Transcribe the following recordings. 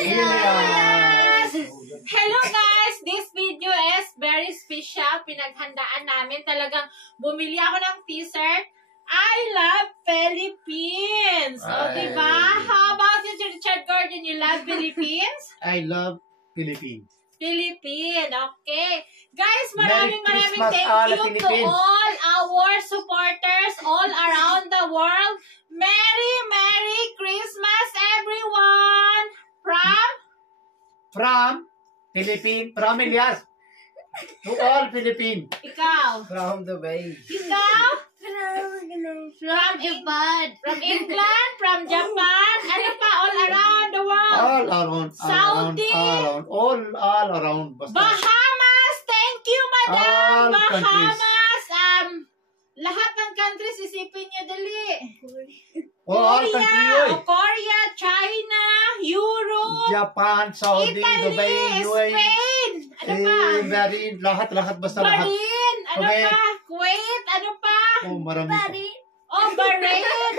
Yes! Hello guys! This video is very special. Pinaghandaan namin. Talagang bumili ako ng t-shirt. I love Philippines! O, diba? How about you, Richard Gordon? You love Philippines? I love Philippines. Philippines. Okay. Guys, maraming thank you to all our supporters all around the world. Merry Christmas, everyone! From Philippines. From Elias. To all Philippines. Ikaw. From Dubai. Ikaw. From Japan. From England. From Japan. Ano pa? All around the world. All around. Saudi. All around. Bahamas. Thank you, madam. All Bahamas. Lahat ng countries, isipin nyo dali. All countries. Korea, China, Europe, Japan, Saudi, Italy, Dubai, UAE. Spain. Ano pa? Lahat basta lahat. Bahrain. Ano Okay. pa? Kuwait. Ano pa? Oh, marami pa. Bahrain.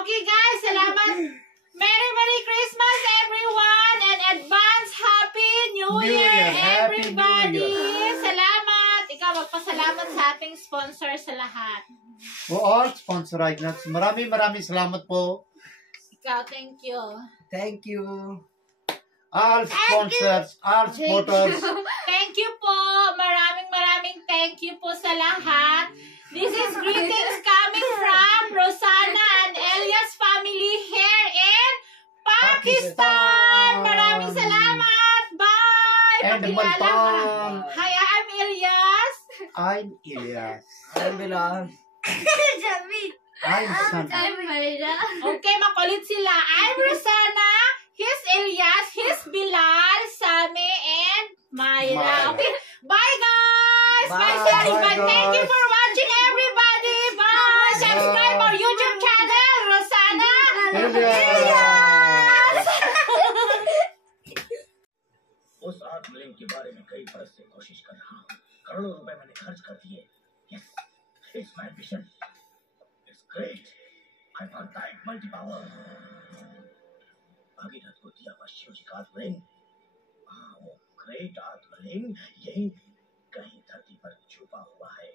Okay guys, salamat. Merry Christmas everyone and advance Happy New Year Happy everybody. New Year. Salamat. Ikaw magpasalamat sa ating sponsor sa lahat. For all sponsor items. Maraming salamat po. Ikaw, thank you. Thank you. All sponsors, all supporters. Thank you po. Maraming thank you po sa lahat. This is greetings coming from Rosanna and Elias family here in Pakistan. Maraming salamat. Bye. And Pakilala. Hi, I'm Elias. I'm Elias. I'm Bilal. I'm San. Okay, makulit sila. I'm Rosanna. He's Elias. He's Bilal, Sami, and Myra. Okay. Bye, guys. Bye, everybody. Thank you for watching, everybody. Bye. Subscribe our YouTube channel, Rosanna. Elias. उस art milling के बारे में कई बरस से कोशिश कर रहा हूँ। करोड़ों रुपए मैंने खर्च कर दिए। Yes, it's my ambition. It's great. I want that multi power. Bhagirath को दिया हुआ शिव जी का आत्मलिंग। वो ग्रेट आत्मलिंग यही कहीं धरती पर छुपा हुआ है।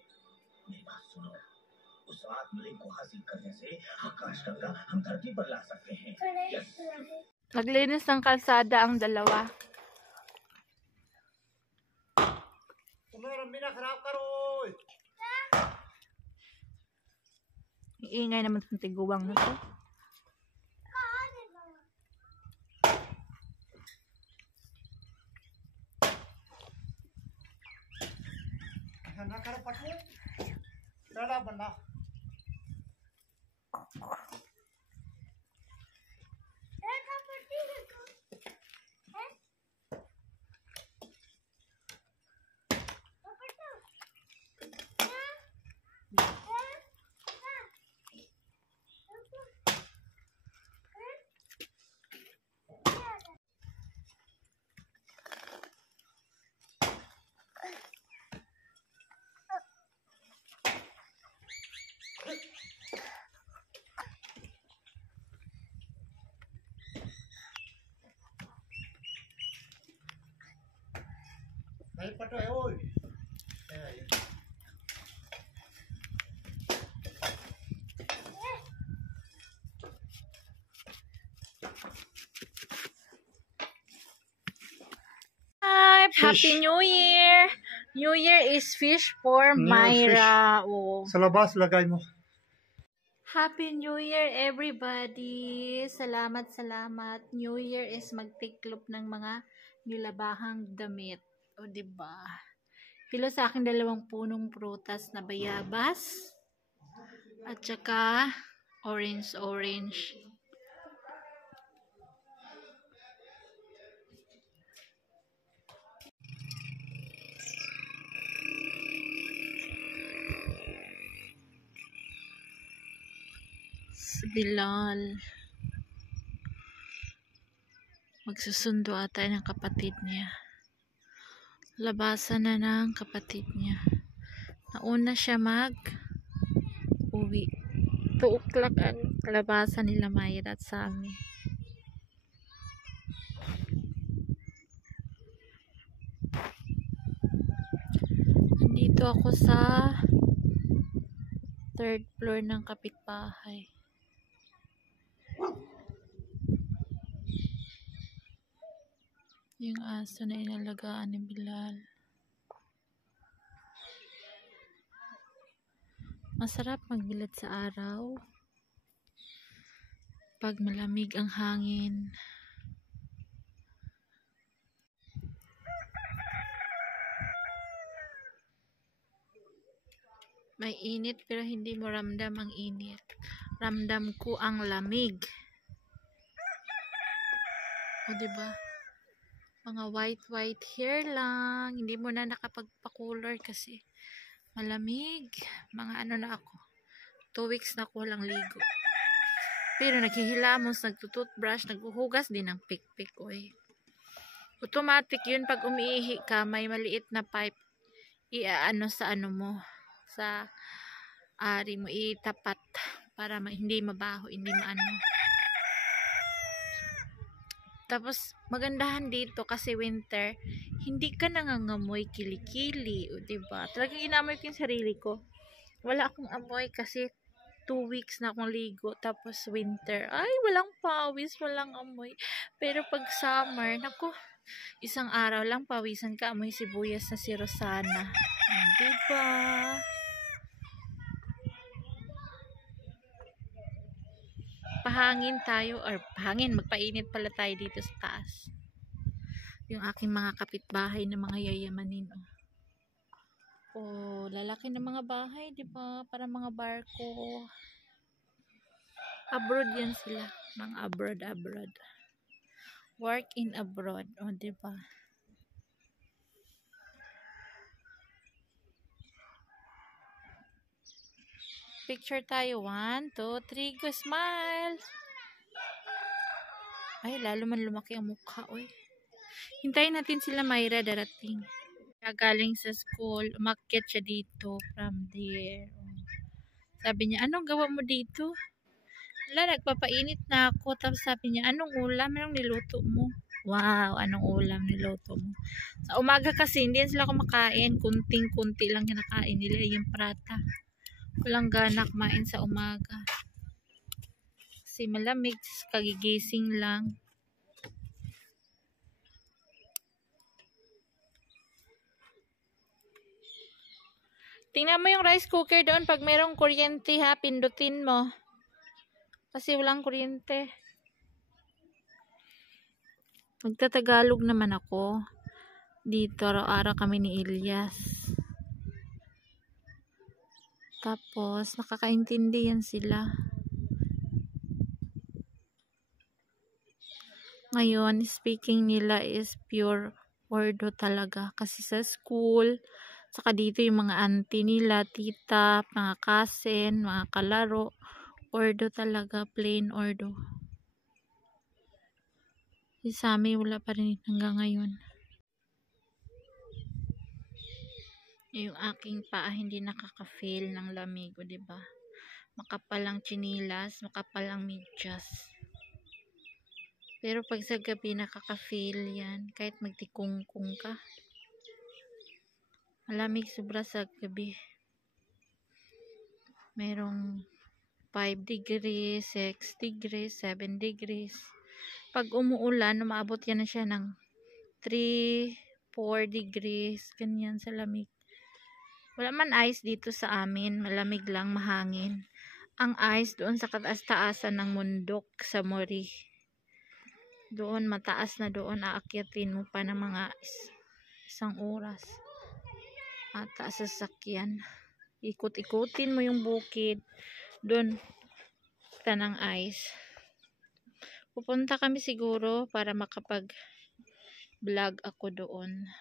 मेरी बात सुनो। उस आत्मलिंग को हासिल करने से आकाशगंगा हम धरती पर ला सकते हैं। Yes. Naglinis ng kalsada ang dalawa. Iingay naman sa tiguwang na to. Ay, patay, oy. Happy New Year! New Year is fish for Myra. Oh. Sa labas, lagay mo. Happy New Year, everybody! Salamat. New Year is magtiklop ng mga nilabahang damit. O, diba? Hilo sa akin 2 punong prutas na bayabas. At saka, orange. Bilal. Magsusundo ata ng kapatid niya. Labasan na ng kapatid niya. Nauna siya uwi. 2 o'clock ang labasan nila Myra at Sami. Dito ako sa 3rd floor ng kapitbahay. Yung aso na inalagaan ni Bilal. Masarap magbilad sa araw pag malamig ang hangin. May init pero hindi mo ramdam ang init. Ramdam ko ang lamig. O diba? Mga white hair lang. Hindi mo na nakapagpa-color kasi malamig. Mga ano na ako. 2 weeks na ako walang ligo. Pero naghihilamos, nagtutoothbrush, naghuhugas din ng pikpik. Oy. Automatic yun pag umiihi ka, may maliit na pipe. Iaano sa ano mo. Sa ari mo itapat para hindi mabaho, hindi maano. Tapos magandahan dito kasi winter, hindi ka nangangamoy kilikili, o diba? Talagang inamoy ko yung sarili ko. Wala akong amoy kasi 2 weeks na akong ligo, tapos winter, ay walang pawis, walang amoy. Pero pag summer, naku, isang araw lang pawisan ka, amoy sibuyas na si Rosana. Diba? Pahangin tayo, or pahangin, magpainit pala tayo dito sa taas. Yung aking mga kapitbahay na mga yayamanin. Oh, lalaki ng mga bahay, di ba? Para mga barko. Abroad yan sila. Mga abroad. Work in abroad. Oh, di ba? Picture tayo. 1, 2, 3, go, smile! Ay, lalo man lumaki ang mukha, oy. Hintayin natin sila, Myra, darating. Galing sa school, umakyat siya dito from there. Sabi niya, anong gawa mo dito? Wala, nagpapainit na ako. Tapos sabi niya, anong ulam? Anong niluto mo? Wow, anong ulam niluto mo? Sa umaga kasi, hindi sila kumakain. Kunting-kunti lang kinakain nila yung prata. Walang gana kumain sa umaga. Kasi malamig, kagigising lang. Tingnan mo yung rice cooker doon pag merong kuryente ha, pindutin mo. Kasi walang kuryente. Magtatagalog naman ako. Dito araw-araw kami ni Ilyas. Tapos nakakaintindi yan sila. Ngayon, speaking nila is pure Ordo talaga. Kasi sa school, saka dito yung mga auntie nila, tita, mga cousin, mga kalaro, Ordo talaga, plain Ordo. Sa amin, wala pa rin hanggang ngayon. Yung aking paa, hindi nakaka-feel ng lamig, o diba? Makapal ang chinilas, makapal ang medyas. Pero pag sa gabi, nakaka-feel yan. Kahit magtikungkung ka. Malamig sobra sa gabi. Merong 5 degrees, 6 degrees, 7 degrees. Pag umuulan, umaabot yan na siya ng 3, 4 degrees. Ganyan sa lamig. Wala man ice dito sa amin. Malamig lang, mahangin. Ang ice doon sa kataas-taasan ng mundok sa Mori. Doon, mataas na doon. Aakyatin mo pa ng mga isang oras. At taas sa sakyan. Ikot-ikutin mo yung bukid. Doon, tanang ice. Pupunta kami siguro para makapag-vlog ako doon.